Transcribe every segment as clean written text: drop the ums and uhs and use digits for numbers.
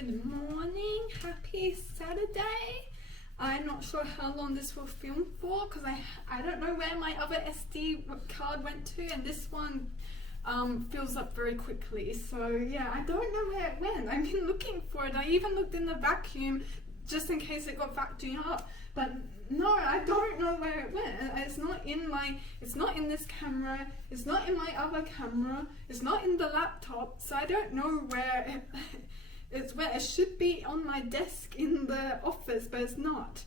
Good morning, happy Saturday. I'm not sure how long this will film for because I don't know where my other SD card went to, and this one fills up very quickly. So yeah, I don't know where it went. I've been looking for it. I even looked in the vacuum just in case it got vacuumed up, but no, I don't know where it went. It's not in this camera, it's not in my other camera, it's not in the laptop, so I don't know where it's where it should be on my desk in the office, but it's not.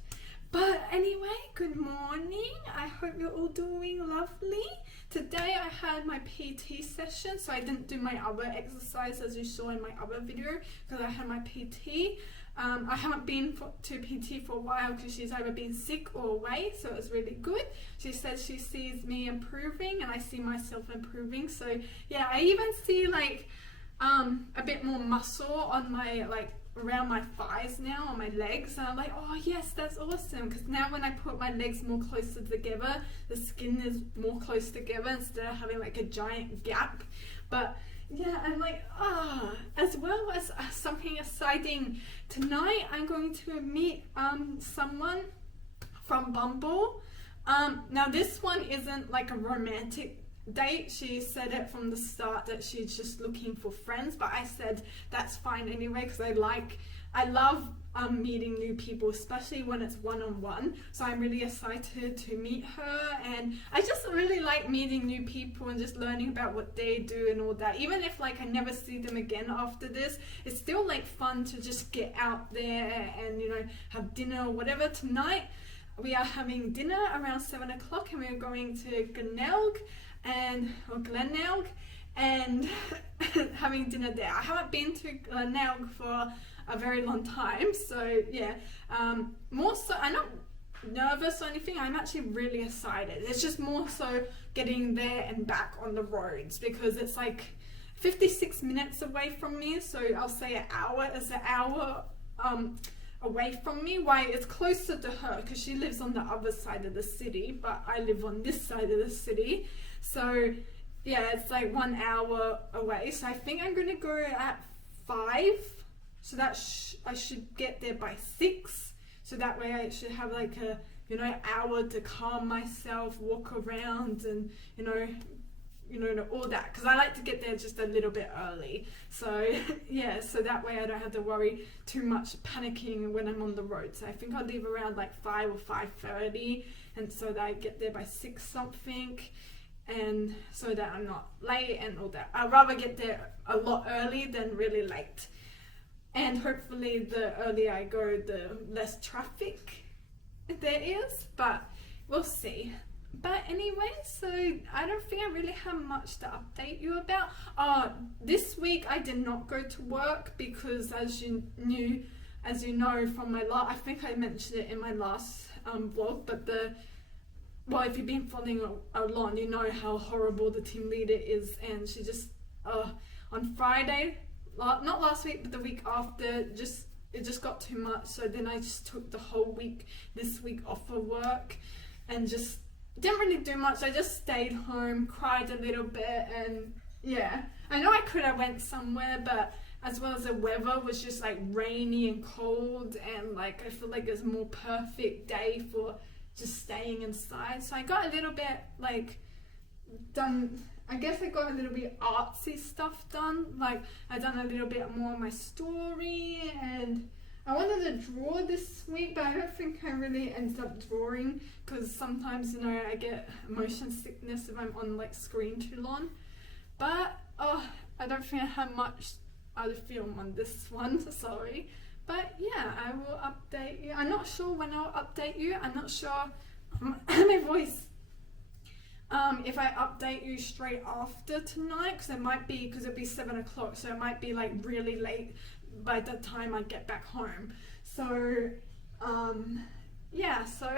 But anyway, good morning. I hope you're all doing lovely. Today I had my PT session, so I didn't do my other exercise as you saw in my other video because I had my PT. I haven't been to PT for a while because she's either been sick or away, so it was really good. She says she sees me improving and I see myself improving. So yeah, I even see like a bit more muscle on my around my thighs now, on my legs, and I'm like, oh yes, that's awesome, because now when I put my legs more closer together, the skin is more close together instead of having like a giant gap. But yeah, I'm like, as well as something exciting, tonight I'm going to meet someone from Bumble. Now this one isn't like a romantic date. She said it from the start that she's just looking for friends, but I said that's fine anyway because I love meeting new people, especially when it's one-on-one. So I'm really excited to meet her, and I just really like meeting new people and just learning about what they do and all that. Even if like I never see them again after this, it's still like fun to just get out there and, you know, have dinner or whatever. Tonight we are having dinner around 7 o'clock and we're going to Glenelg and having dinner there. I haven't been to Glenelg for a very long time, so yeah, more so I'm not nervous or anything. I'm actually really excited. It's just more so getting there and back on the roads because it's like 56 minutes away from me, so I'll say an hour is an hour away from me. Why it's closer to her because she lives on the other side of the city, but I live on this side of the city. So yeah, it's like 1 hour away. So I think I'm gonna go at 5, so that I should get there by 6. So that way I should have like a, you know, hour to calm myself, walk around, and you know all that. Because I like to get there just a little bit early. So yeah, so that way I don't have to worry too much panicking when I'm on the road. So I think I'll leave around like 5 or 5:30, and so that I get there by 6 something. And so that I'm not late and all that. I'd rather get there a lot early than really late. And hopefully the earlier I go, the less traffic there is, but we'll see. But anyway, so I don't think I really have much to update you about. This week I did not go to work because as you know from my I think I mentioned it in my last vlog, but well, if you've been following along, you know how horrible the team leader is, and she just, on Friday, not last week, but the week after, it just got too much, so then I just took the whole week, this week off of work, and just didn't really do much. I just stayed home, cried a little bit, and yeah. I know I could have went somewhere, but as well as the weather was just like rainy and cold, and like I feel like it's a more perfect day for just staying inside. So I got a little bit like done, I guess I got a little bit artsy stuff done. Like I done a little bit more on my story, and I wanted to draw this week, but I don't think I really ended up drawing because sometimes, you know, I get motion sickness if I'm on like screen too long. But I don't think I have much other film on this one, sorry. But yeah, I will update you. I'm not sure when I'll update you. I'm not sure my voice. If I update you straight after tonight, because it might be, because it'll be 7 o'clock, so it might be like really late by the time I get back home. So yeah, so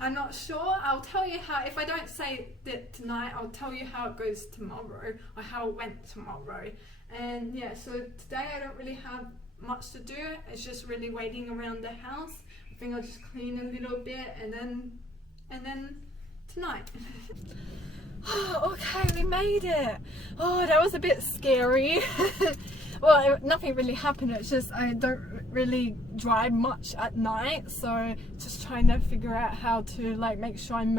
I'm not sure. I'll tell you how, if I don't say that tonight, I'll tell you how it goes tomorrow, or how it went tomorrow. And yeah, so today I don't really have much to do. It's just really waiting around the house. I think I'll just clean a little bit, and then tonight. Oh, okay, we made it. Oh, that was a bit scary. well, nothing really happened. It's just I don't really drive much at night, so just trying to figure out how to like make sure I'm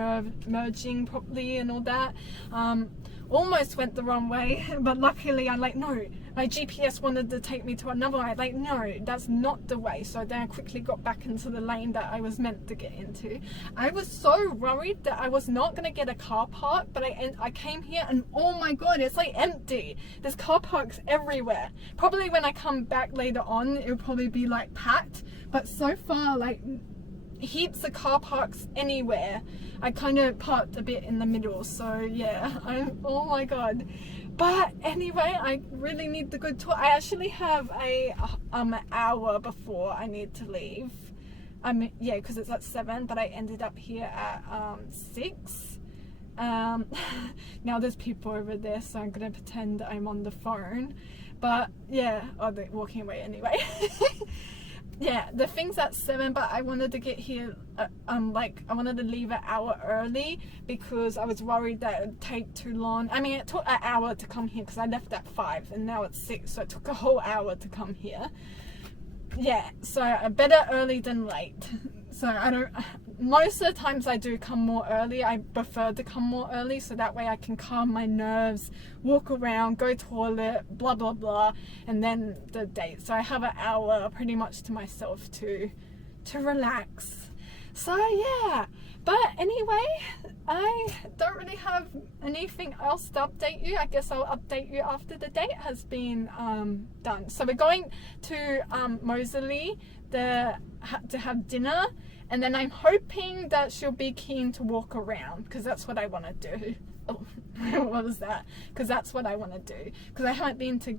merging properly and all that. Almost went the wrong way, but luckily I like, no, my GPS wanted to take me to another way. Like, no, that's not the way. So then I quickly got back into the lane that I was meant to get into. I was so worried that I was not going to get a car park, but I came here and oh my god, it's like empty. There's car parks everywhere. Probably when I come back later on, it'll probably be like packed, but so far, like, heaps of car parks anywhere. I kind of parked a bit in the middle, so yeah, oh my god. But anyway, I really need the good tour. I actually have an hour before I need to leave. Yeah, because it's at 7, but I ended up here at 6. Now there's people over there, so I'm gonna pretend I'm on the phone. But yeah, oh, they're walking away anyway. Yeah, the thing's at 7, but I wanted to get here, like, I wanted to leave an hour early because I was worried that it would take too long. I mean, it took an hour to come here because I left at 5 and now it's 6, so it took a whole hour to come here. Yeah, so better early than late. So I don't, most of the times I do come more early. I prefer to come more early so that way I can calm my nerves, walk around, go toilet, blah blah blah, and then the date. So I have an hour pretty much to myself to relax. So yeah, but anyway, I don't really have anything else to update you. I guess I'll update you after the date has been done. So we're going to Moseley to have dinner, and then I'm hoping that she'll be keen to walk around because that's what I want to do. Oh, what was that? Because that's what I want to do. Because I haven't been to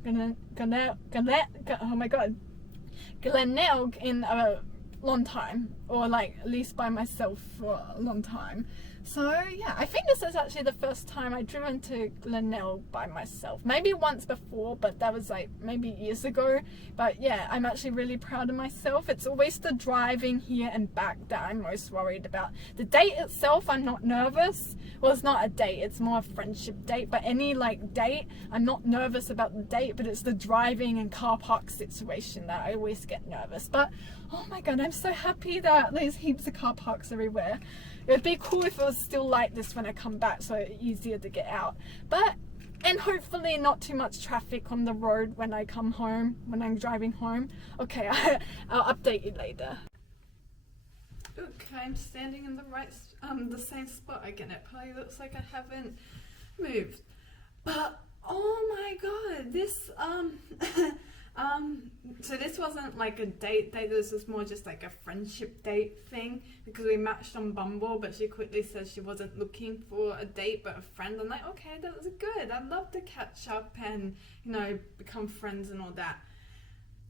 Glenelg in a long time, or like at least by myself for a long time. So yeah, I think this is actually the first time I've driven to Glenelg by myself. Maybe once before, but that was like maybe years ago. But yeah, I'm actually really proud of myself. It's always the driving here and back that I'm most worried about. The date itself, I'm not nervous. Well, it's not a date, it's more a friendship date. But any like date, I'm not nervous about the date, but it's the driving and car park situation that I always get nervous. But oh my god, I'm so happy that there's heaps of car parks everywhere. It would be cool if it was still like this when I come back, so it's easier to get out. But, and hopefully not too much traffic on the road when I come home, when I'm driving home. Okay, I'll update you later. Okay, I'm standing in the same spot again. It probably looks like I haven't moved. But, oh my god, this, so this wasn't like a date, this was more just like a friendship date thing because we matched on Bumble, but she quickly said she wasn't looking for a date but a friend. I'm like, okay, that was good. I'd love to catch up and, you know, become friends and all that.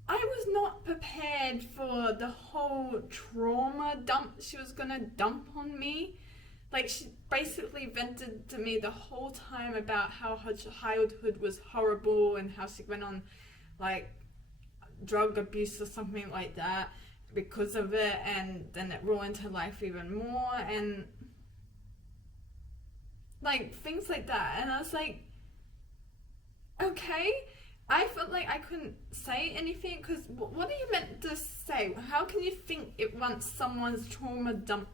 I was not prepared for the whole trauma dump she was gonna dump on me. Like, she basically vented to me the whole time about how her childhood was horrible and how she went on like drug abuse or something like that because of it, and then it ruined her life even more, and like things like that. And I was like, okay. I felt like I couldn't say anything because what are you meant to say? How can you think it once someone's trauma dumped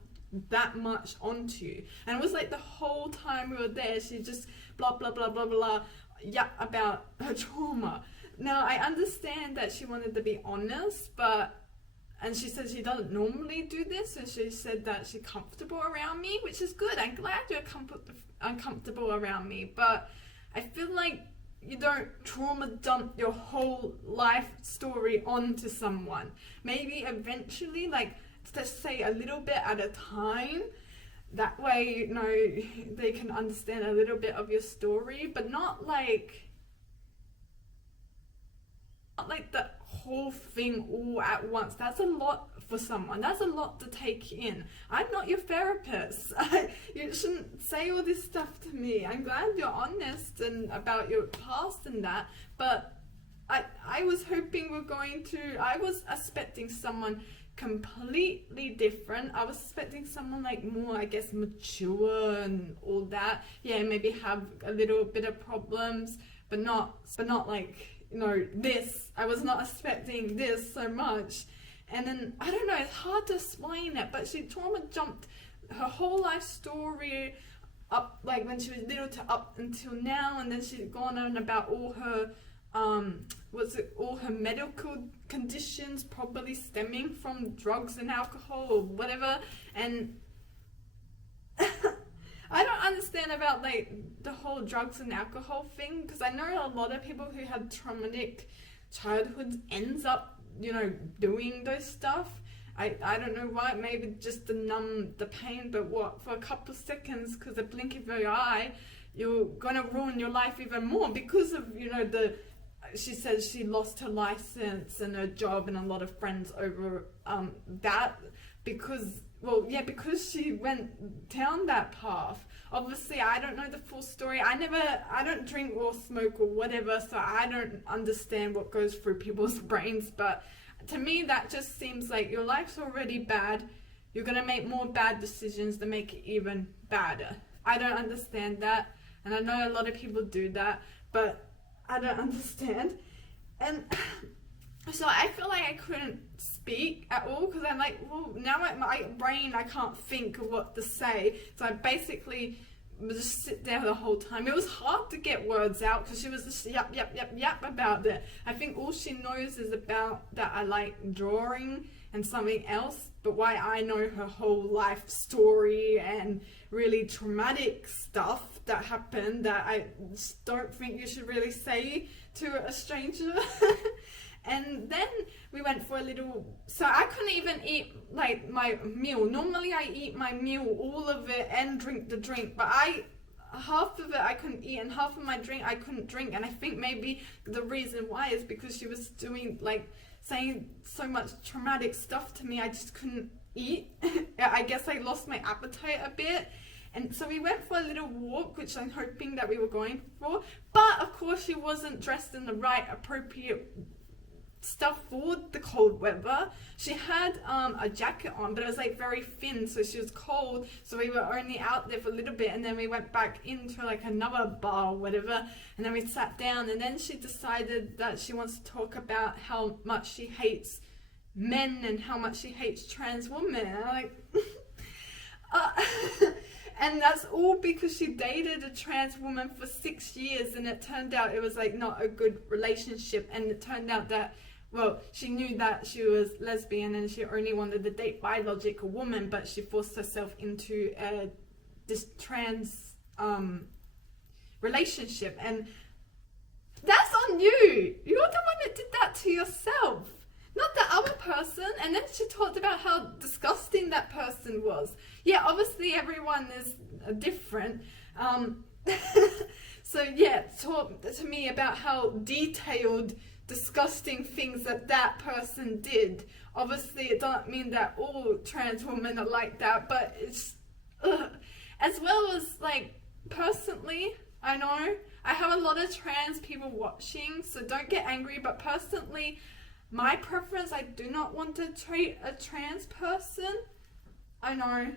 that much onto you? And it was like the whole time we were there, she just blah blah blah blah blah, yeah, about her trauma. Now, I understand that she wanted to be honest, and she said she doesn't normally do this, and she said that she's comfortable around me, which is good. I'm glad you're uncomfortable around me, but I feel like you don't trauma dump your whole life story onto someone. Maybe eventually, like, let's say a little bit at a time. That way, you know, they can understand a little bit of your story, but not like the whole thing all at once. That's a lot for someone. That's a lot to take in. I'm not your therapist. You shouldn't say all this stuff to me. I'm glad you're honest and about your past and that, but I was hoping I was expecting someone completely different. I was expecting someone like more, I guess, mature and all that. Yeah, maybe have a little bit of problems, but not like this. I was not expecting this so much. And then, I don't know, it's hard to explain it, but she trauma jumped her whole life story up, like when she was little to up until now, and then she's gone on about all her, all her medical conditions probably stemming from drugs and alcohol or whatever, and I don't understand about like the whole drugs and alcohol thing, because I know a lot of people who had traumatic childhoods ends up, doing those stuff. I don't know why, maybe just to numb the pain, but what, for a couple of seconds, because the blink of your eye, you're gonna ruin your life even more because of, she says she lost her license and her job and a lot of friends over that, because she went down that path. Obviously, I don't know the full story. I don't drink or smoke or whatever, so I don't understand what goes through people's brains, but to me, that just seems like your life's already bad. You're going to make more bad decisions to make it even badder. I don't understand that, and I know a lot of people do that, but I don't understand. And so I feel like I couldn't speak at all, because I'm like, well, now my brain, I can't think of what to say. So I basically would just sit there the whole time. It was hard to get words out, because she was just yap about it. I think all she knows is about that I like drawing and something else, but why I know her whole life story and really traumatic stuff that happened that I just don't think you should really say to a stranger. And then we went for a little, so I couldn't even eat like my meal. Normally I eat my meal, all of it, and drink the drink, but half of it I couldn't eat, and half of my drink I couldn't drink. And I think maybe the reason why is because she was doing, like, saying so much traumatic stuff to me, I just couldn't eat. I guess I lost my appetite a bit. And so we went for a little walk, which I'm hoping that we were going for, but of course she wasn't dressed in the right appropriate stuff for the cold weather. She had a jacket on, but it was like very thin, so she was cold, so we were only out there for a little bit, and then we went back into like another bar or whatever, and then we sat down, and then she decided that she wants to talk about how much she hates men and how much she hates trans women. And I'm like and that's all because she dated a trans woman for 6 years, and it turned out it was like not a good relationship, and it turned out that, well, she knew that she was lesbian and she only wanted to date biological woman, but she forced herself into this trans relationship, and that's on you. You're the one that did that to yourself, not the other person. And then she talked about how disgusting that person was. Yeah, obviously everyone is different. So yeah, talk to me about how detailed, disgusting things that person did. Obviously it doesn't mean that all trans women are like that, but it's as well as, like, personally, I know I have a lot of trans people watching, so don't get angry, but personally, my preference, I do not want to treat a trans person. I know,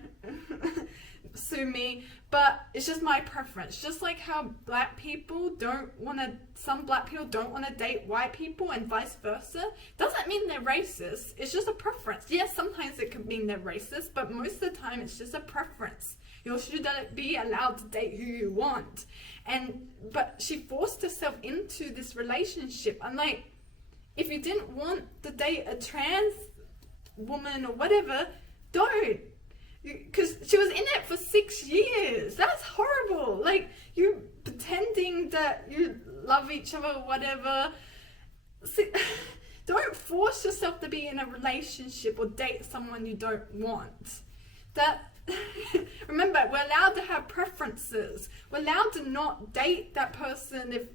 sue me, but it's just my preference. Just like how some black people don't want to date white people and vice versa. Doesn't mean they're racist. It's just a preference. Yes, sometimes it could mean they're racist, but most of the time it's just a preference. You should be allowed to date who you want. But she forced herself into this relationship. I'm like, if you didn't want to date a trans woman or whatever, don't. Because she was in it for 6 years. That's horrible. Like, you're pretending that you love each other or whatever. Don't force yourself to be in a relationship or date someone you don't want. Remember, we're allowed to have preferences. We're allowed to not date that person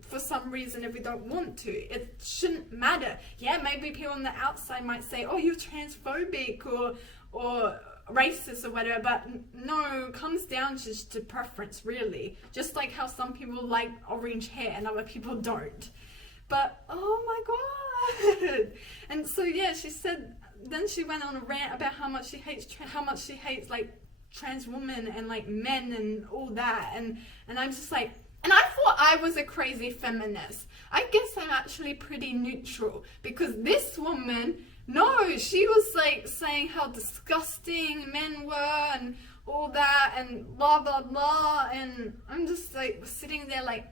for some reason if we don't want to. It shouldn't matter. Yeah, maybe people on the outside might say, oh, you're transphobic or racist or whatever, but no, it comes down just to preference, really. Just like how some people like orange hair and other people don't. But oh my god. And so yeah, she said, then she went on a rant about how much she hates like trans women and like men and all that, and I'm just like, and I thought thought I was a crazy feminist. I guess I'm actually pretty neutral, because this woman, no, she was like saying how disgusting men were and all that and blah blah blah, and I'm just like sitting there like,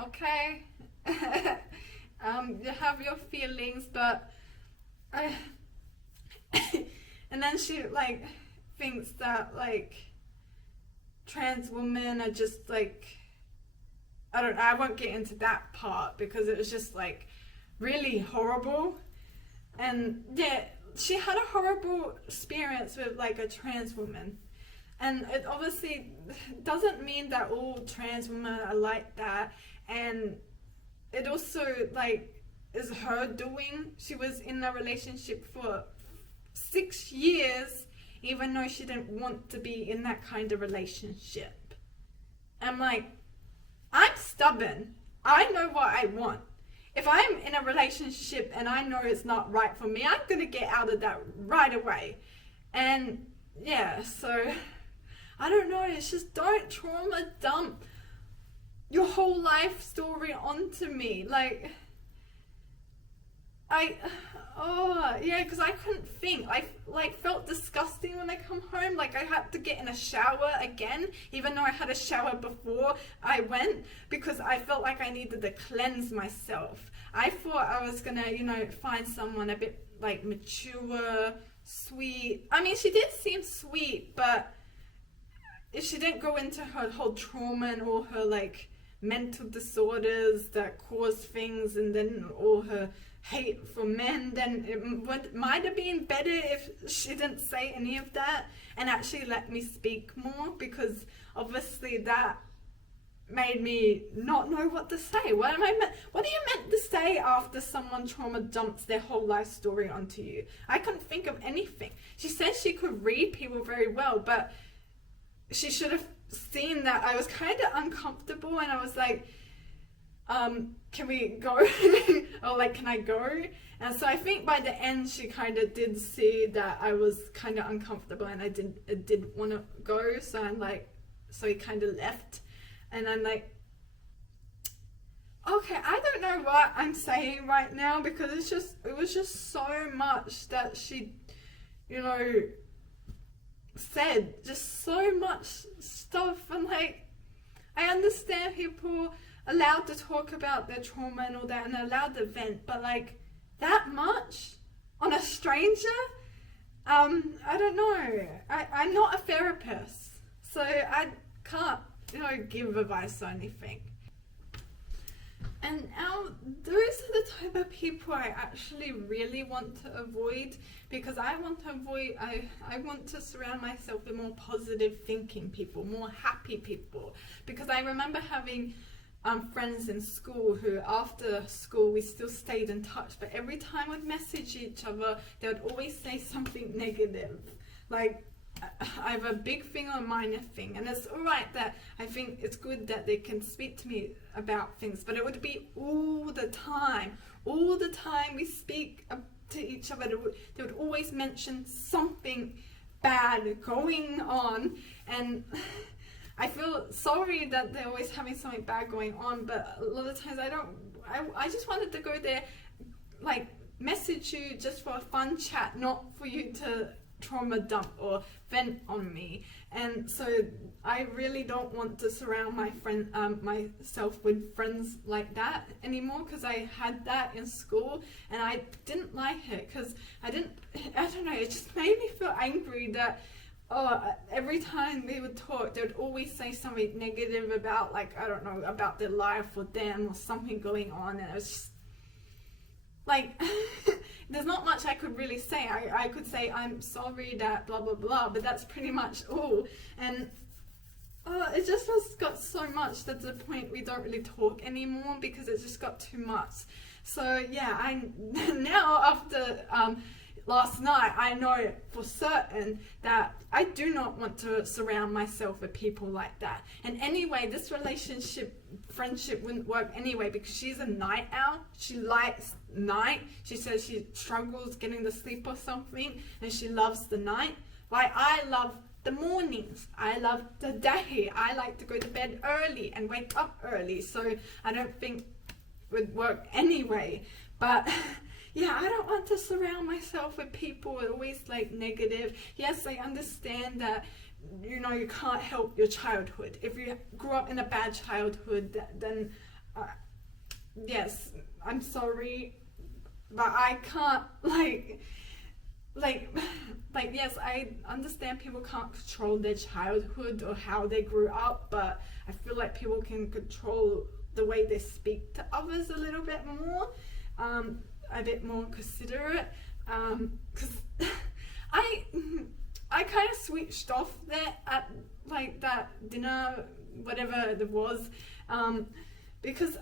okay, you have your feelings, but I and then she like thinks that like trans women are just like, I won't get into that part because it was just like really horrible. And yeah, she had a horrible experience with like a trans woman, and it obviously doesn't mean that all trans women are like that. And it also like is her doing. She was in a relationship for 6 years, even though she didn't want to be in that kind of relationship. I'm like, I'm stubborn. I know what I want. If I'm in a relationship and I know it's not right for me, I'm gonna get out of that right away. And yeah, so I don't know, it's just don't trauma dump your whole life story onto me. Like, because I couldn't think. I like felt disgusting when I come home. Like I had to get in a shower again, even though I had a shower before I went, because I felt like I needed to cleanse myself. I thought I was gonna, find someone a bit like mature, sweet. I mean, she did seem sweet, but if she didn't go into her whole trauma and all her like mental disorders that cause things, and then all her hate for men, then it might have been better if she didn't say any of that and actually let me speak more, because obviously that made me not know what to say. What are you meant to say after someone trauma dumps their whole life story onto you? I couldn't think of anything. She said she could read people very well, but she should have seen that I was kind of uncomfortable, and I was like, can we go? Or like, can I go? And so I think by the end she kind of did see that I was kind of uncomfortable and I did want to go. So I'm like, so he kind of left, and I'm like, okay, I don't know what I'm saying right now, because it was just so much that she, said, just so much stuff. And like, I understand people allowed to talk about their trauma and all that, and allowed to vent, but like that much on a stranger, I don't know. I'm not a therapist, so I can't give advice or anything. And now those are the type of people I actually really want to avoid, because I want to surround myself with more positive thinking people, more happy people, because I remember having friends in school who after school we still stayed in touch, but every time we'd message each other they would always say something negative, like either a big thing or a minor thing. And it's alright that I think it's good that they can speak to me about things, but it would be all the time we speak to each other, they would always mention something bad going on. And I feel sorry that they're always having something bad going on, but a lot of times I just wanted to go there, like message you just for a fun chat, not for you to trauma dump or vent on me. And so I really don't want to surround myself with friends like that anymore, because I had that in school and I didn't like it, because I don't know, it just made me feel angry that every time they would talk, they would always say something negative about, like, I don't know, about their life or them or something going on. And it was just like, there's not much I could really say. I could say, I'm sorry that blah, blah, blah, but that's pretty much all. And it just got so much that to the point we don't really talk anymore, because it just got too much. So yeah, I now after last night, I know for certain that I do not want to surround myself with people like that. And anyway, this friendship wouldn't work anyway, because she's a night owl. She likes night. She says she struggles getting to sleep or something, and she loves the night. Like, I love the mornings. I love the day. I like to go to bed early and wake up early, so I don't think it would work anyway. But yeah, I don't want to surround myself with people who are always like negative. Yes, I understand that, you know, you can't help your childhood. If you grew up in a bad childhood, then yes, I'm sorry, but I can't yes, I understand people can't control their childhood or how they grew up, but I feel like people can control the way they speak to others a little bit more, a bit more considerate, because I kind of switched off there at like that dinner, whatever it was, because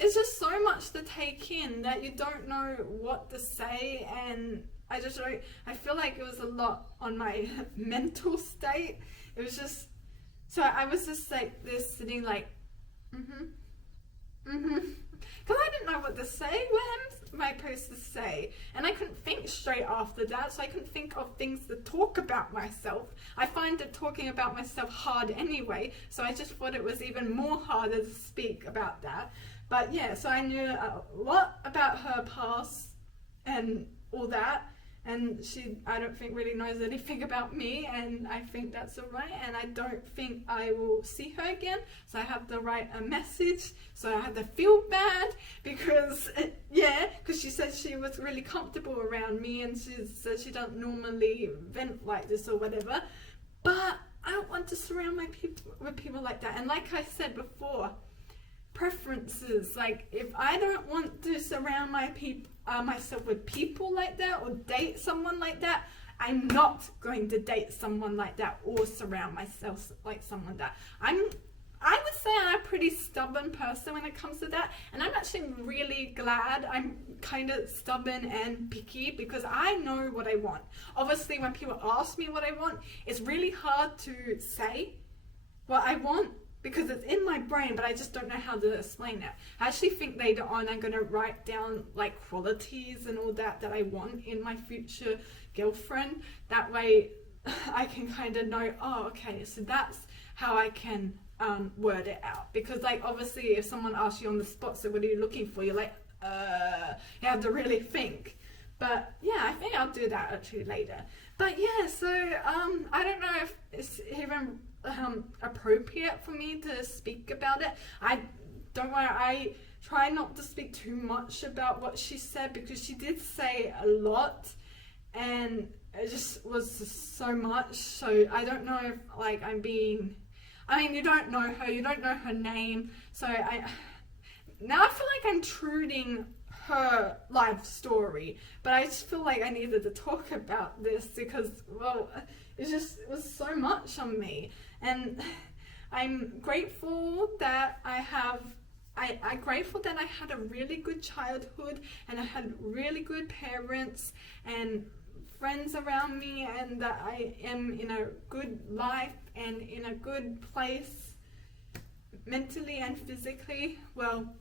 it's just so much to take in that you don't know what to say, and I feel like it was a lot on my mental state. It was just, so I was just like this sitting like, because I didn't know what to say. What am I supposed to say? And I couldn't think straight after that, so I couldn't think of things to talk about myself. I find that talking about myself hard anyway, so I just thought it was even more harder to speak about that. But yeah, so I knew a lot about her past and all that, and I don't think really knows anything about me, and I think that's alright, and I don't think I will see her again, so I have to write a message, so I had to feel bad, because she said she was really comfortable around me, and she said she doesn't normally vent like this or whatever, but I don't want to surround my people with people like that. And like I said before, preferences, like if I don't want to surround myself with people like that or date someone like that, I'm not going to date someone like that or surround myself like someone that I would say I'm a pretty stubborn person when it comes to that, and I'm actually really glad I'm kind of stubborn and picky, because I know what I want. Obviously when people ask me what I want, it's really hard to say what I want, because it's in my brain, but I just don't know how to explain it. I actually think later on I'm going to write down like qualities and all that I want in my future girlfriend. That way I can kind of know, oh, okay, so that's how I can word it out. Because like obviously if someone asks you on the spot, so what are you looking for? You're like, you have to really think. But yeah, I think I'll do that actually later. But yeah, so I don't know if it's even appropriate for me to speak about it. I try not to speak too much about what she said, because she did say a lot and it just was so much. So I don't know if like you don't know her, you don't know her name, so now I feel like I'm intruding her life story, but I just feel like I needed to talk about this because, well, it was so much on me, and I'm grateful that I'm grateful that I had a really good childhood, and I had really good parents and friends around me, and that I am in a good life and in a good place mentally and physically. Well,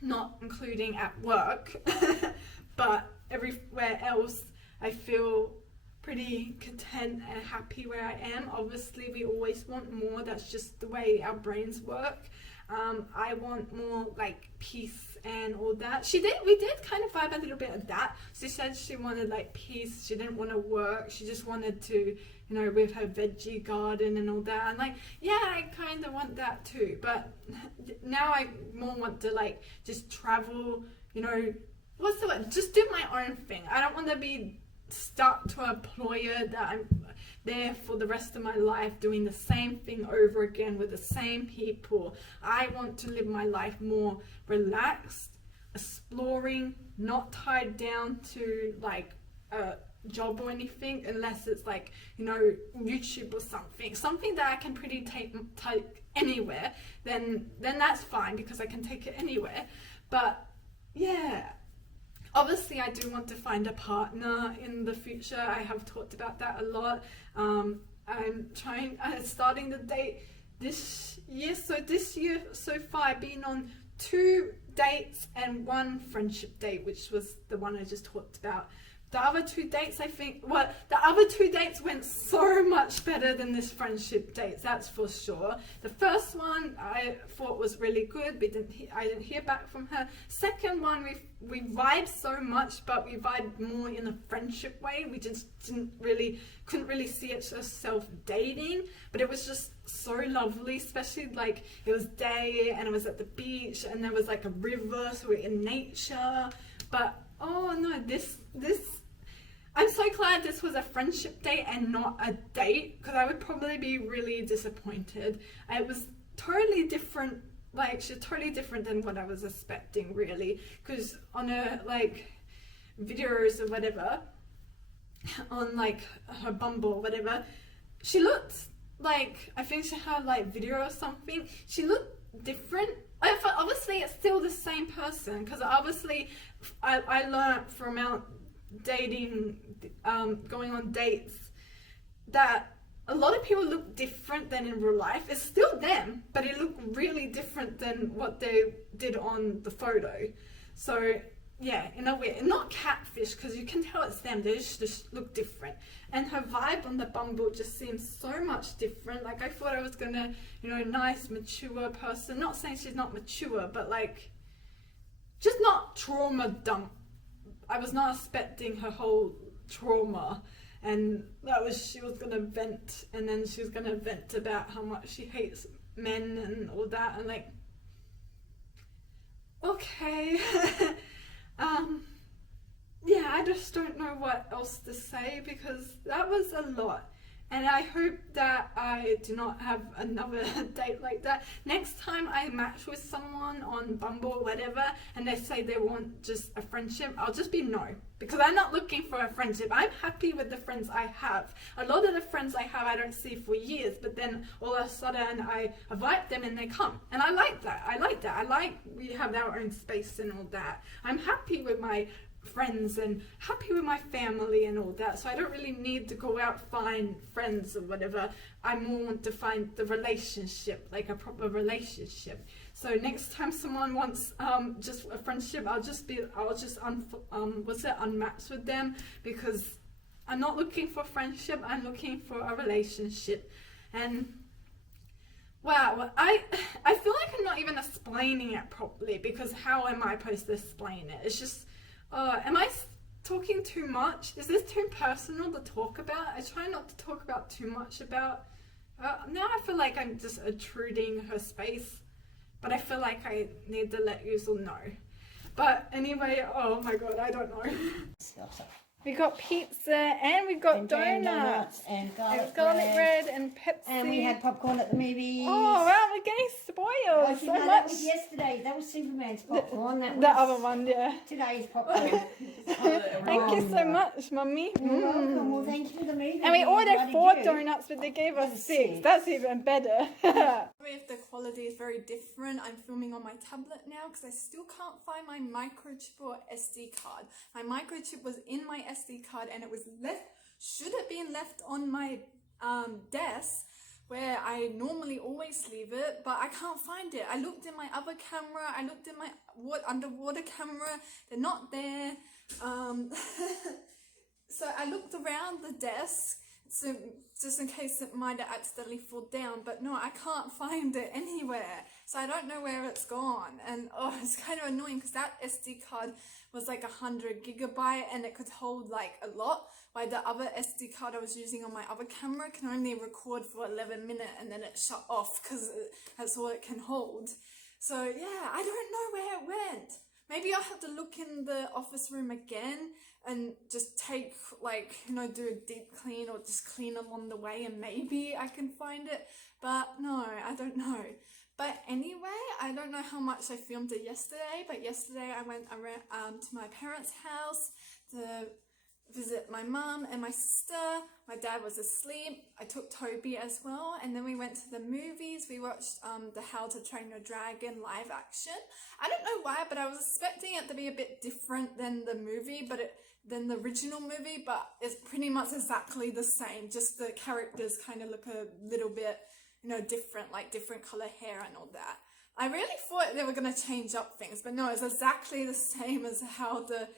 not including at work, but everywhere else I feel pretty content and happy where I am. Obviously we always want more, that's just the way our brains work. I want more like peace and all that. We did kind of vibe a little bit of that. She said she wanted like peace, she didn't want to work, she just wanted to, with her veggie garden and all that. And like, yeah, I kind of want that too, but now I more want to like just travel, what's the word, just do my own thing. I don't want to be stuck to an employer that I'm there for the rest of my life doing the same thing over again with the same people. I want to live my life more relaxed, exploring, not tied down to like a job or anything, unless it's like, YouTube or something that I can pretty take anywhere, then that's fine, because I can take it anywhere. But yeah, obviously I do want to find a partner in the future. I have talked about that a lot. I'm starting the date this year. So this year so far I've been on 2 dates and 1 friendship date, which was the one I just talked about. the other two dates, the other two dates went so much better than this friendship date, that's for sure. The first one I thought was really good. I didn't hear back from her. Second one, we vibed so much, but we vibed more in a friendship way. We just couldn't really see ourselves dating, but it was just so lovely, especially like it was day and it was at the beach and there was like a river, so we're in nature. But oh no, this I'm so glad this was a friendship date and not a date, because I would probably be really disappointed. It was totally different, like she's totally different than what I was expecting, really, because on her like videos or whatever, on like her Bumble or whatever, she looked like, I think she had like video or something, she looked different. Obviously it's still the same person, because obviously I learned from out dating, going on dates, that a lot of people look different than in real life. It's still them, but it looked really different than what they did on the photo. So yeah, in a way, not catfish, because you can tell it's them, they just look different. And her vibe on the Bumble just seems so much different. Like I thought I was gonna, nice, mature person. Not saying she's not mature, but like, just not trauma dump. I was not expecting her whole trauma, and she was gonna vent, and then she was gonna vent about how much she hates men and all that, and like, okay. Yeah, I just don't know what else to say, because that was a lot. And I hope that I do not have another date like that. Next time I match with someone on Bumble or whatever, and they say they want just a friendship, I'll just be no. Because I'm not looking for a friendship. I'm happy with the friends I have. A lot of the friends I have I don't see for years, but then all of a sudden I invite them and they come. And I like that. I like we have our own space and all that. I'm happy with my friends and happy with my family and all that, so I don't really need to go out find friends or whatever. I more want to find the relationship, like a proper relationship. So next time someone wants just a friendship, I'll just unmatch with them, because I'm not looking for friendship, I'm looking for a relationship. And wow, I feel like I'm not even explaining it properly, because how am I supposed to explain it? It's just, am I talking too much? Is this too personal to talk about? I try not to talk about too much about. Now I feel like I'm just intruding her space, but I feel like I need to let you all know. But anyway, oh my god, I don't know. We got pizza and we got donuts and garlic bread and Pepsi. And we had popcorn at the movies. Oh wow, we're getting spoiled so much. That was yesterday. That was Superman's popcorn. The other one, yeah. Today's popcorn. Thank you so much, Mummy. You're welcome. Well, thank you for the movie. And we ordered 4 donuts, but they gave us 6. That's even better. Sorry if the quality is very different. I'm filming on my tablet now because I still can't find my microchip or SD card. My microchip was in my SD card and it was should have been left on my desk where I normally always leave it, but I can't find it. I looked in my other camera, I looked in my underwater camera, they're not there. So I looked around the desk, so just in case it might have accidentally fallen down, but no, I can't find it anywhere. So I don't know where it's gone, and it's kind of annoying because that SD card was like 100 gigabyte and it could hold like a lot, while the other SD card I was using on my other camera can only record for 11 minutes and then it shut off because that's all it can hold. So yeah, I don't know where it went. Maybe I'll have to look in the office room again and just take do a deep clean or just clean along the way and maybe I can find it. But no, I don't know. But anyway, I don't know how much I filmed it yesterday, but yesterday I went around to my parents' house to visit my mum and my sister. My dad was asleep. I took Toby as well, and then we went to the movies. We watched the How to Train Your Dragon live action. I don't know why, but I was expecting it to be a bit different than the movie, than the original movie, but it's pretty much exactly the same. Just the characters kind of look a little bit, different, like different color hair and all that. I really thought they were going to change up things, but no, it's exactly the same as how the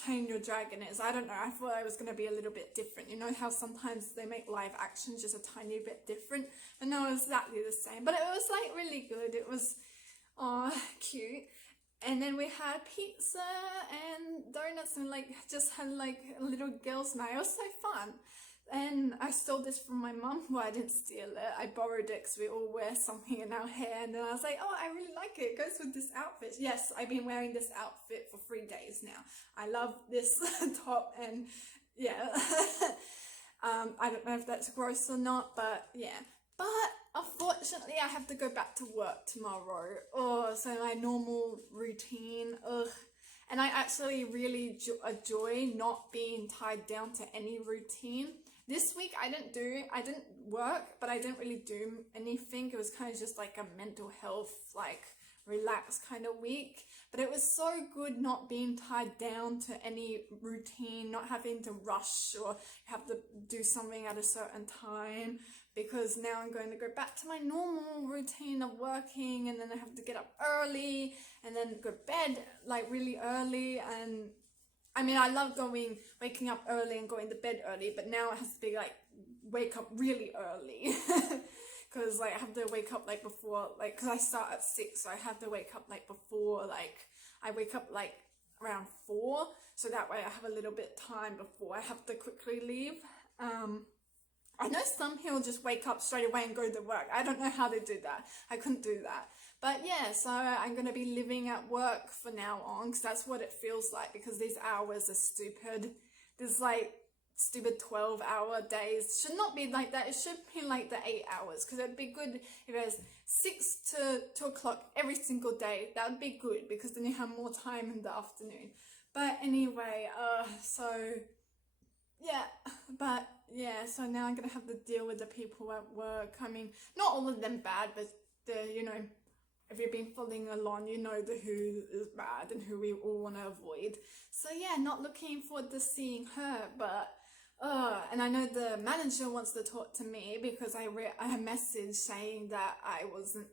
Train Your Dragon is. I don't know, I thought it was going to be a little bit different. You know how sometimes they make live action just a tiny bit different, but no, it was exactly the same. But it was like really good. It was cute. And then we had pizza and donuts and like just had like a little girl's night. It was so fun. And I stole this from my mum. Well, I didn't steal it. I borrowed it because we all wear something in our hair. And then I was like, oh, I really like it. It goes with this outfit. Yes, I've been wearing this outfit for 3 days now. I love this top and yeah. I don't know if that's gross or not, but yeah. But unfortunately, I have to go back to work tomorrow. Oh, so my normal routine. Ugh. And I actually really enjoy not being tied down to any routine. This week I didn't work, but I didn't really do anything. It was kind of just like a mental health, like relaxed kind of week. But it was so good not being tied down to any routine, not having to rush or have to do something at a certain time, because now I'm going to go back to my normal routine of working, and then I have to get up early and then go to bed like really early. And I mean, I love waking up early and going to bed early, but now it has to be like wake up really early. Because like I have to wake up like before, like, because I start at 6, so I have to wake up like before, like I wake up like around 4, so that way I have a little bit time before I have to quickly leave. I know some people just wake up straight away and go to work. I don't know how they do that. I couldn't do that. But yeah, so I'm going to be living at work for now on, because that's what it feels like, because these hours are stupid. There's like stupid 12-hour days. Should not be like that. It should be like the 8 hours, because it'd be good if it was 6 to 2 o'clock every single day. That would be good, because then you have more time in the afternoon. But anyway, so yeah, but yeah, so now I'm gonna have to deal with the people at work. I mean, not all of them bad, but you know, if you've been following along, you know who is bad and who we all want to avoid. So yeah, not looking forward to seeing her, but and I know the manager wants to talk to me, because I read a message saying that I wasn't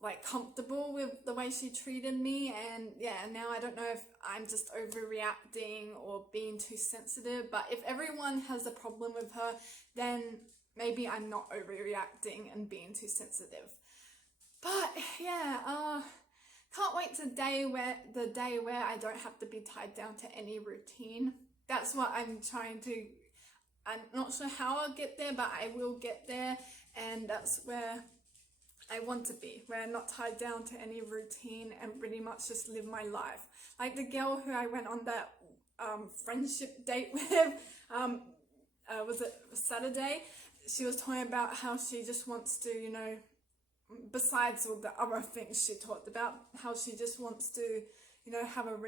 like comfortable with the way she treated me. And yeah, now I don't know if I'm just overreacting or being too sensitive, but if everyone has a problem with her, then maybe I'm not overreacting and being too sensitive. But yeah, can't wait to the day where I don't have to be tied down to any routine. That's what I'm trying to. I'm not sure how I'll get there, but I will get there, and that's where I want to be, where I'm not tied down to any routine and pretty much just live my life. Like the girl who I went on that friendship date with, was it Saturday? She was talking about how she just wants to, you know, besides all the other things she talked about, how she just wants to, you know, have a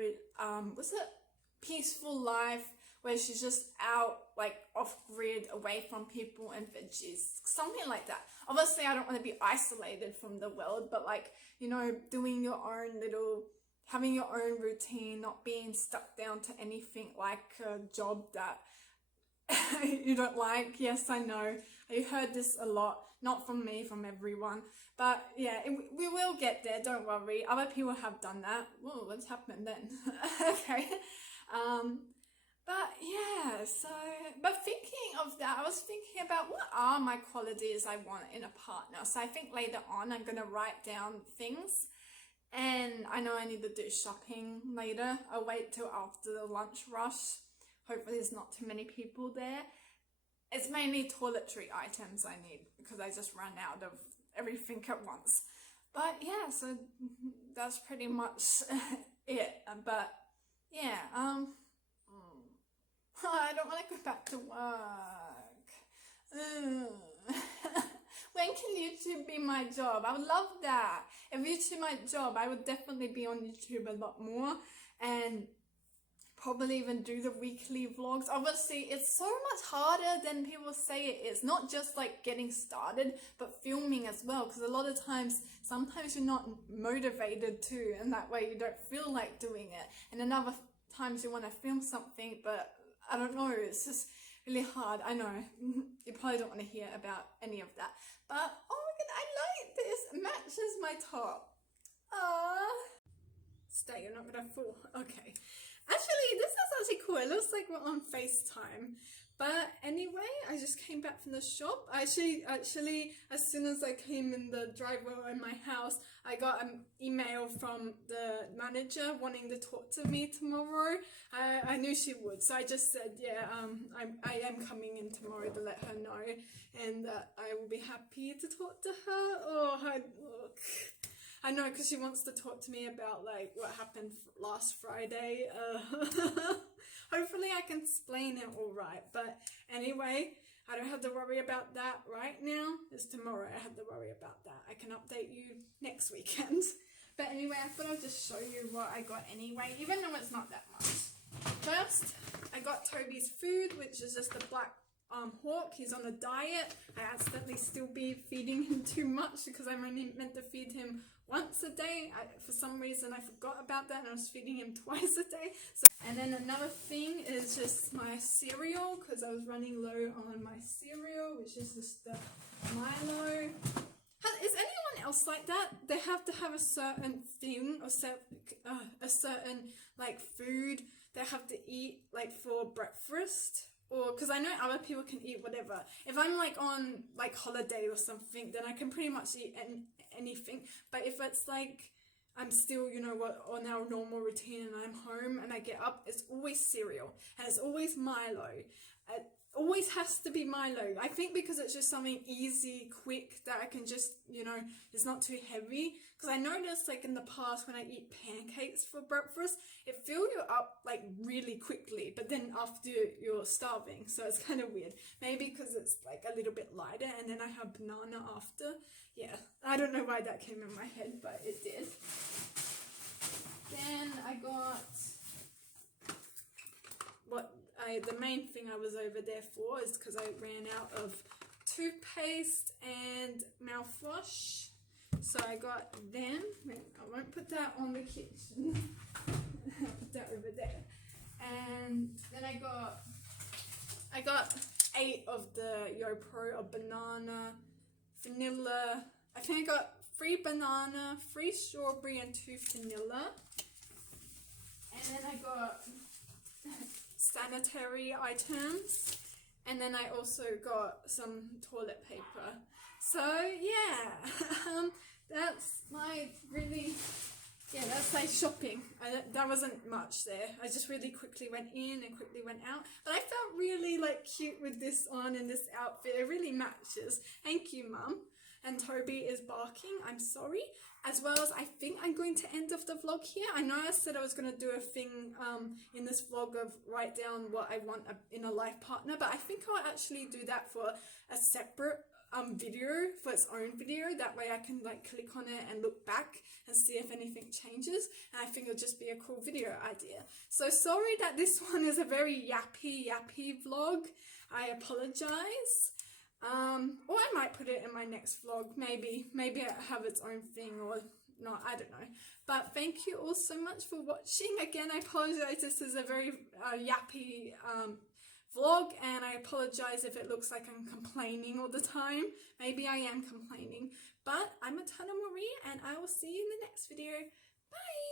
peaceful life where she's just out, like off grid, away from people and veggies, something like that. Obviously, I don't want to be isolated from the world, but like, you know, doing your own little, having your own routine, not being stuck down to anything like a job that you don't like. Yes, I know. I heard this a lot, not from me, from everyone. But yeah, we will get there, don't worry. Other people have done that. Whoa, what's happened then? Okay. But yeah, so, but thinking of that, I was thinking about what are my qualities I want in a partner. So I think later on I'm going to write down things, and I know I need to do shopping later. I'll wait till after the lunch rush. Hopefully there's not too many people there. It's mainly toiletry items I need, because I just ran out of everything at once. But yeah, so that's pretty much it. But yeah, I don't want to go back to work. When can YouTube be my job? I would love that. If YouTube my job, I would definitely be on YouTube a lot more, and probably even do the weekly vlogs. Obviously, it's so much harder than people say it is. Not just like getting started, but filming as well. Because a lot of times, sometimes you're not motivated to, and that way you don't feel like doing it. And then other times you want to film something, but I don't know, it's just really hard. I know, you probably don't want to hear about any of that. But, oh my god, I like this. It matches my top. Aww. stay. You're not gonna fall. Okay. Actually, this is actually cool. It looks like we're on FaceTime. But anyway, I just came back from the shop. Actually, as soon as I came in the driveway in my house, I got an email from the manager wanting to talk to me tomorrow. I knew she would, so I just said, yeah, I am coming in tomorrow to let her know, and I will be happy to talk to her. I know, because she wants to talk to me about like what happened last Friday. Hopefully I can explain it all right. But anyway, I don't have to worry about that right now. It's tomorrow I have to worry about that. I can update you next weekend. But anyway, I thought I'd just show you what I got anyway, even though it's not that much. First, I got Toby's food, which is just a black hawk. He's on a diet. I accidentally still be feeding him too much because I'm only meant to feed him once a day. For some reason I forgot about that and I was feeding him twice a day. And then another thing is just my cereal, because I was running low on my cereal, which is just the Milo. Is anyone else like that? They have to have a certain thing or a certain like food they have to eat like for breakfast. Or because I know other people can eat whatever. If I'm like on like holiday or something, then I can pretty much eat anything. But if it's like I'm still, you know what, on our normal routine and I'm home and I get up, it's always cereal and it's always Milo. It always has to be Milo. I think because it's just something easy, quick, that I can just, you know, it's not too heavy. Because I noticed like in the past when I eat pancakes for breakfast, it fills you up like really quickly, but then after you're starving. So it's kind of weird. Maybe because it's like a little bit lighter and then I have banana after. Yeah, I don't know why that came in my head, but it did. Then I got the main thing I was over there for is because I ran out of toothpaste and mouthwash. So I got them. I won't put that on the kitchen. I'll put that over there. And then I got 8 of the YoPro of banana, vanilla. I think I got 3 banana, 3 strawberry, and 2 vanilla. And then I got sanitary items, and then I also got some toilet paper. So yeah, that's my that's my shopping. That wasn't much there. I just really quickly went in and quickly went out, but I felt really like cute with this on and this outfit. It really matches. Thank you, Mum. And Toby is barking, I'm sorry. As well as I think I'm going to end off the vlog here. I know I said I was going to do a thing in this vlog of write down what I want in a life partner, but I think I'll actually do that for a separate video, for its own video. That way I can like click on it and look back and see if anything changes, and I think it'll just be a cool video idea. So sorry that this one is a very yappy vlog. I apologize. Or I might put it in my next vlog. Maybe it have its own thing or not, I don't know. But thank you all so much for watching. Again, I apologize, this is a very yappy vlog, and I apologize if it looks like I'm complaining all the time. Maybe I am complaining, but I'm Eternal Marie, and I will see you in the next video. Bye!